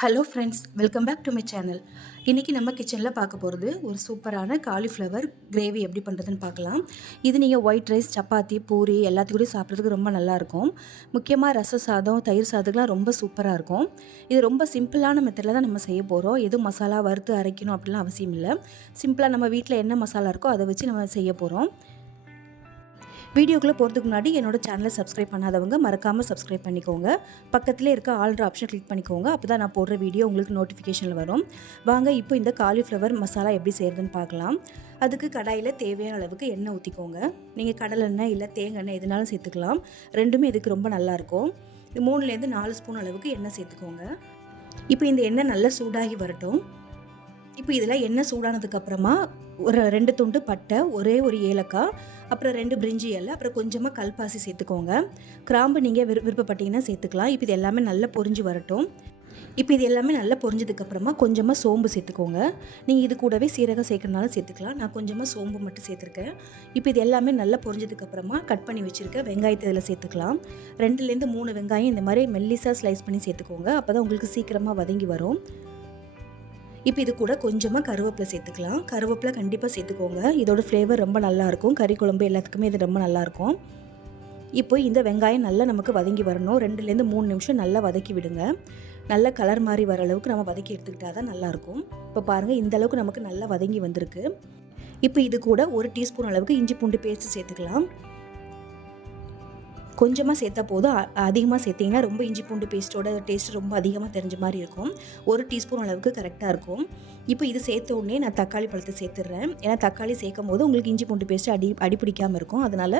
Hello friends welcome back to my channel இன்றைக்கி நம்ம கிச்சனில் பார்க்க போகிறது ஒரு சூப்பரான காலிஃப்ளவர் கிரேவி எப்படி பண்ணுறதுன்னு பார்க்கலாம். இது நீங்கள் ஒயிட் ரைஸ் சப்பாத்தி பூரி எல்லாத்துக்கூடயும் சாப்பிட்றதுக்கு ரொம்ப நல்லாயிருக்கும் முக்கியமாக ரச சாதம் தயிர் சாதத்துக்குலாம் ரொம்ப சூப்பராக இருக்கும். இது ரொம்ப சிம்பிளான மெத்தடில் தான் நம்ம செய்ய போகிறோம் எதுவும் மசாலா வறுத்து அரைக்கணும் அப்படிலாம் அவசியம் இல்லை. சிம்பிளாக நம்ம வீட்டில் என்ன மசாலா இருக்கோ அதை வச்சு நம்ம செய்ய போகிறோம் வீடியோக்குள்ளே போகிறதுக்கு முன்னாடி என்னோட சேனலை சப்ஸ்கிரைப் பண்ணாதவங்க மறக்காமல் சப்ஸ்கிரைப் பண்ணிக்கோங்க. பக்கத்திலே இருக்க ஆல்ட்ரு ஆப்ஷன் கிளிக் பண்ணிக்கோங்க. அப்போ தான் நான் போடுற வீடியோ உங்களுக்கு நோட்டிஃபிகேஷனில் வரும். வாங்க இப்போ இந்த காலிஃப்ளவர் மசாலா எப்படி செய்கிறதுன்னு பார்க்கலாம். அதுக்கு கடாயில் தேவையான அளவுக்கு எண்ணெய் ஊற்றிக்கோங்க நீங்கள் கடலெண்ணெய் இல்லை தேங்காய் எண்ணெய் எதுனாலும் சேர்த்துக்கலாம். ரெண்டுமே இதுக்கு ரொம்ப நல்லாயிருக்கும் மூணுலேருந்து நாலு ஸ்பூன் அளவுக்கு எண்ணெய் சேர்த்துக்கோங்க. இப்போ இந்த எண்ணெய் நல்லா சூடாகி வரட்டும். இப்போ இதில் எண்ணெய் சூடானதுக்கப்புறமா ஒரு ரெண்டு துண்டு பட்டை ஒரே ஒரு ஏலக்காய் அப்புறம் ரெண்டு பிரிஞ்சி இலை அப்புறம் கொஞ்சமாக கல்பாசி சேர்த்துக்கோங்க. கிராம்பு நீங்கள் விரு விருப்பப்பட்டீங்கன்னா சேர்த்துக்கலாம். இப்போ இது எல்லாமே நல்லா பொரிஞ்சு வரட்டும். இப்போ இது எல்லாமே நல்லா பொரிஞ்சதுக்கப்புறமா கொஞ்சமாக சோம்பு சேர்த்துக்கோங்க. நீங்கள் இது கூடவே சீரகம் சேர்க்கறனாலும் சேர்த்துக்கலாம். நான் கொஞ்சமாக சோம்பு மட்டும் சேர்த்துருக்கேன். இப்போ இது எல்லாமே நல்லா பொரிஞ்சதுக்கப்புறமா கட் பண்ணி வச்சுருக்க வெங்காயத்தை இதில் சேர்த்துக்கலாம். ரெண்டுலேருந்து மூணு வெங்காயம் இந்த மாதிரி மெல்லிசாக ஸ்லைஸ் பண்ணி சேர்த்துக்கோங்க. அப்போ தான் உங்களுக்கு சீக்கிரமாக வதங்கி வரும். இப்போ இது கூட கொஞ்சமாக கருவேப்பிலை சேர்த்துக்கலாம். கருவேப்பிலை கண்டிப்பாக சேர்த்துக்கோங்க. இதோட ஃப்ளேவர் ரொம்ப நல்லாயிருக்கும் கறி குழம்பு எல்லாத்துக்குமே இது ரொம்ப நல்லாயிருக்கும் இப்போ இந்த வெங்காயம் நல்லா நமக்கு வதங்கி வரணும். ரெண்டுலேருந்து மூணு நிமிஷம் நல்லா வதக்கி விடுங்க. நல்ல கலர் மாதிரி வர அளவுக்கு நம்ம வதக்கி எடுத்துக்கிட்டால் தான் நல்லாயிருக்கும் இப்போ பாருங்கள் இந்த அளவுக்கு நமக்கு நல்லா வதங்கி வந்திருக்கு. இப்போ இது கூட ஒரு டீஸ்பூன் அளவுக்கு இஞ்சி பூண்டு பேஸ்ட் சேர்த்துக்கலாம். கொஞ்சமாக சேர்த்தா போதும். அதிகமாக சேர்த்திங்கன்னா ரொம்ப இஞ்சி பூண்டு பேஸ்ட்டோட டேஸ்ட் ரொம்ப அதிகமாக தெரிஞ்ச மாதிரி இருக்கும். ஒரு டீஸ்பூன் அளவுக்கு கரெக்டாக இருக்கும். இப்போ இது சேர்த்த உடனே நான் தக்காளி பழத்தை சேர்த்துடுறேன். ஏன்னா தக்காளி சேர்க்கும் போது உங்களுக்கு இஞ்சி பூண்டு பேஸ்ட்டு அடி அடிப்பிடிக்காமல் இருக்கும். அதனால்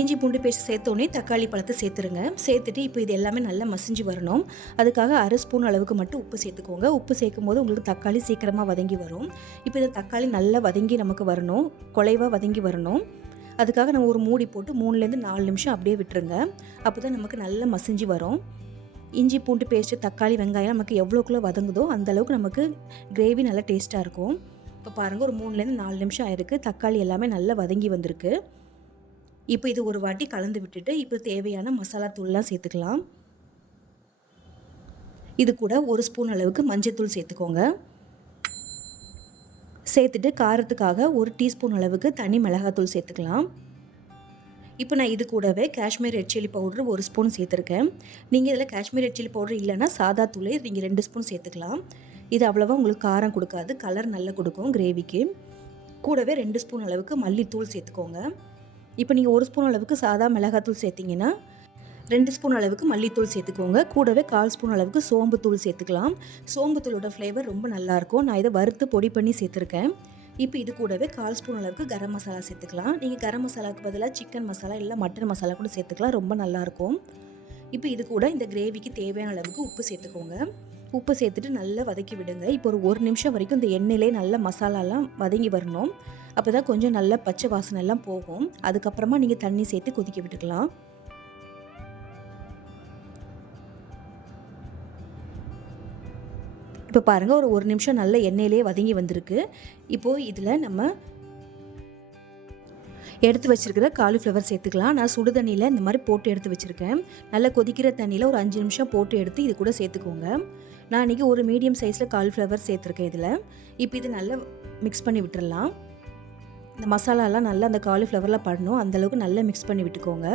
இஞ்சி பூண்டு பேஸ்ட் சேர்த்தோடனே தக்காளி பழத்தை சேர்த்துருங்க. சேர்த்துட்டு இப்போ இது எல்லாமே நல்லா மசிஞ்சு வரணும். அதுக்காக அரை ஸ்பூன் அளவுக்கு மட்டும் உப்பு சேர்த்துக்கோங்க. உப்பு சேர்க்கும் போது உங்களுக்கு தக்காளி சீக்கிரமாக வதங்கி வரும். இப்போ இந்த தக்காளி நல்லா வதங்கி நமக்கு வரணும். குலைவாக வதங்கி வரணும். அதுக்காக நம்ம ஒரு மூடி போட்டு மூணுலேருந்து நாலு நிமிஷம் அப்படியே விட்டுருங்க. அப்போ தான் நமக்கு நல்லா மசிஞ்சு வரும். இஞ்சி பூண்டு பேஸ்ட்டு தக்காளி வெங்காயம் நமக்கு எவ்வளோக்குள்ளே வதங்குதோ அந்தளவுக்கு நமக்கு கிரேவி நல்லா டேஸ்ட்டாக இருக்கும். இப்போ பாருங்கள் ஒரு மூணுலேருந்து நாலு நிமிஷம் ஆயிருக்கு. தக்காளி எல்லாமே நல்லா வதங்கி வந்திருக்கு. இப்போ இது ஒரு வாட்டி கலந்து விட்டுட்டு இப்போ தேவையான மசாலா தூள்லாம் சேர்த்துக்கலாம். இது கூட ஒரு ஸ்பூன் அளவுக்கு மஞ்சள் தூள் சேர்த்துக்கோங்க. சேர்த்துட்டு காரத்துக்காக ஒரு டீஸ்பூன் அளவுக்கு தனி மிளகாத்தூள் சேர்த்துக்கலாம். இப்போ நான் இது கூடவே காஷ்மீர் ரெட் சில்லி பவுட்ரு ஒரு ஸ்பூன் சேர்த்துருக்கேன். நீங்கள் இதில் காஷ்மீர் ரெட் சில்லி பவுட்ரு இல்லைன்னா சாதா தூளே நீங்கள் ரெண்டு ஸ்பூன் சேர்த்துக்கலாம். இது அவ்வளோவா உங்களுக்கு காரம் கொடுக்காது. கலர் நல்லா கொடுக்கும் கிரேவிக்கு. கூடவே ரெண்டு ஸ்பூன் அளவுக்கு மல்லித்தூள் சேர்த்துக்கோங்க. இப்போ நீங்கள் ஒரு ஸ்பூன் அளவுக்கு சாதா மிளகாத்தூள் சேர்த்திங்கன்னா ரெண்டு ஸ்பூன் அளவுக்கு மல்லித்தூள் சேர்த்துக்கோங்க. கூடவே கால் ஸ்பூன் அளவுக்கு சோம்பு தூள் சேர்த்துக்கலாம். சோம்பு தூளோட ஃப்ளேவர் ரொம்ப நல்லாயிருக்கும் நான் இதை வறுத்து பொடி பண்ணி சேர்த்துருக்கேன். இப்போ இது கூடவே கால் ஸ்பூன் அளவுக்கு கரம் மசாலா சேர்த்துக்கலாம். நீங்கள் கரம் மசாலாவுக்கு பதிலாக சிக்கன் மசாலா இல்லை மட்டன் மசாலா கூட சேர்த்துக்கலாம். ரொம்ப நல்லாயிருக்கும் இப்போ இது கூட இந்த கிரேவிக்கு தேவையான அளவுக்கு உப்பு சேர்த்துக்கோங்க. உப்பு சேர்த்துட்டு நல்லா வதக்கி விடுங்க. இப்போ ஒரு ஒரு நிமிஷம் வரைக்கும் இந்த எண்ணெயிலே நல்ல மசாலாலாம் வதங்கி வரணும். அப்போ தான் கொஞ்சம் நல்ல பச்சை வாசனை எல்லாம் போகும். அதுக்கப்புறமா நீங்கள் தண்ணி சேர்த்து கொதிக்க விட்டுக்கலாம். இப்போ பாருங்கள் ஒரு ஒரு நிமிஷம் நல்ல எண்ணெயிலே வதங்கி வந்திருக்கு. இப்போது இதில் நம்ம எடுத்து வச்சுருக்கிற காலிஃப்ளவர் சேர்த்துக்கலாம். நான் சுடு தண்ணியில் இந்த மாதிரி போட்டு எடுத்து வச்சுருக்கேன். நல்லா கொதிக்கிற தண்ணியில் ஒரு அஞ்சு நிமிஷம் போட்டு எடுத்து இது கூட சேர்த்துக்கோங்க. நான் இன்றைக்கி ஒரு மீடியம் சைஸில் காலிஃப்ளவர் சேர்த்துருக்கேன் இதில். இப்போ இது நல்லா மிக்ஸ் பண்ணி விட்டுடலாம் இந்த மசாலாலாம் நல்லா அந்த காலிஃப்ளவரில் படணும். அந்தளவுக்கு நல்லா மிக்ஸ் பண்ணி விட்டுக்கோங்க.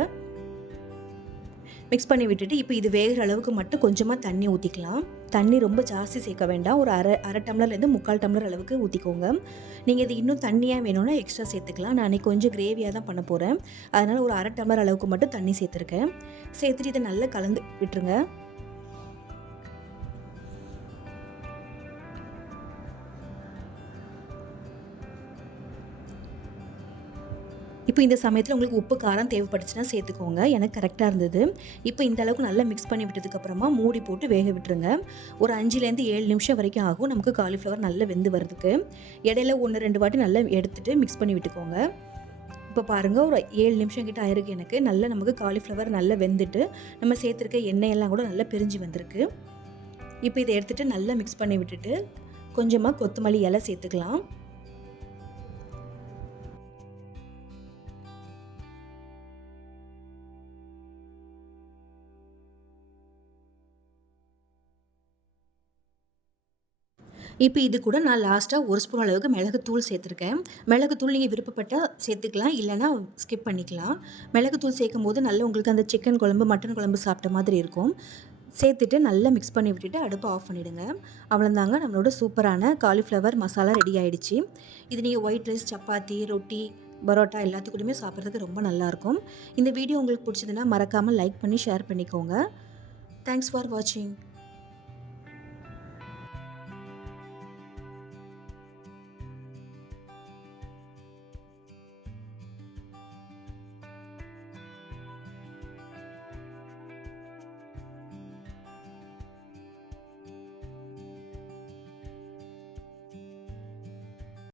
மிக்ஸ் பண்ணி விட்டுட்டு இப்போ இது வேகிற அளவுக்கு மட்டும் கொஞ்சமாக தண்ணி ஊற்றிக்கலாம் தண்ணி ரொம்ப ஜாஸ்தி சேர்க்க வேண்டாம். ஒரு அரை அரை டம்ளர்லேருந்து முக்கால் டம்ளர் அளவுக்கு ஊற்றிக்கோங்க நீங்கள் இது இன்னும் தண்ணியாக வேணும்னா எக்ஸ்ட்ரா சேர்த்துக்கலாம். நான் அன்றைக்கி கொஞ்சம் கிரேவியாக தான் பண்ண போகிறேன் அதனால் ஒரு அரை டம்ளர் அளவுக்கு மட்டும் தண்ணி சேர்த்துருக்கேன். சேர்த்துட்டு இதை நல்லா கலந்து விட்டுருங்க. இப்போ இந்த சமயத்தில் உங்களுக்கு உப்பு காரம் தேவைப்பட்டுச்சுன்னா சேர்த்துக்கோங்க. எனக்கு கரெக்டாக இருந்தது. இப்போ இந்த அளவுக்கு நல்லா மிக்ஸ் பண்ணி விட்டதுக்கப்புறமா மூடி போட்டு வேக விட்டுருங்க. ஒரு அஞ்சுலேருந்து ஏழு நிமிஷம் வரைக்கும் ஆகும். நமக்கு காலிஃப்ளவர் நல்லா வெந்து வரதுக்கு இடையில ஒன்று ரெண்டு வாட்டி நல்லா எடுத்துகிட்டு மிக்ஸ் பண்ணி விட்டுக்கோங்க. இப்போ பாருங்கள் ஒரு ஏழு நிமிஷம் கிட்ட ஆயிருக்கு எனக்கு. நல்லா நமக்கு காலிஃப்ளவர் நல்லா வெந்துட்டு நம்ம சேர்த்துருக்க எண்ணெயெல்லாம் கூட நல்லா பிரிஞ்சு வந்திருக்கு. இப்போ இதை எடுத்துகிட்டு நல்லா மிக்ஸ் பண்ணி விட்டுட்டு கொஞ்சமாக கொத்தமல்லி இலை சேர்த்துக்கலாம். இப்போ இது கூட நான் லாஸ்ட்டாக ஒரு ஸ்பூன் அளவுக்கு மிளகுத்தூள் சேர்த்துருக்கேன். மிளகுத்தூள் நீங்கள் விருப்பப்பட்டால் சேர்த்துக்கலாம் இல்லைனா ஸ்கிப் பண்ணிக்கலாம். மிளகுத்தூள் சேர்க்கும் போது நல்லா உங்களுக்கு அந்த சிக்கன் குழம்பு மட்டன் குழம்பு சாப்பிட்ட மாதிரி இருக்கும். சேர்த்துட்டு நல்லா மிக்ஸ் பண்ணி விட்டுட்டு அடுப்பை ஆஃப் பண்ணிவிடுங்க அவ்வளோந்தாங்க நம்மளோட சூப்பரான காலிஃப்ளவர் மசாலா ரெடி ஆகிடுச்சு இது நீங்கள் ஒயிட் ரைஸ் சப்பாத்தி ரொட்டி பரோட்டா எல்லாத்துக்கூடயுமே சாப்பிட்றதுக்கு ரொம்ப நல்லாயிருக்கும். இந்த வீடியோ உங்களுக்கு பிடிச்சதுன்னா மறக்காமல் லைக் பண்ணி ஷேர் பண்ணிக்கோங்க. தேங்க்ஸ் ஃபார் வாட்சிங்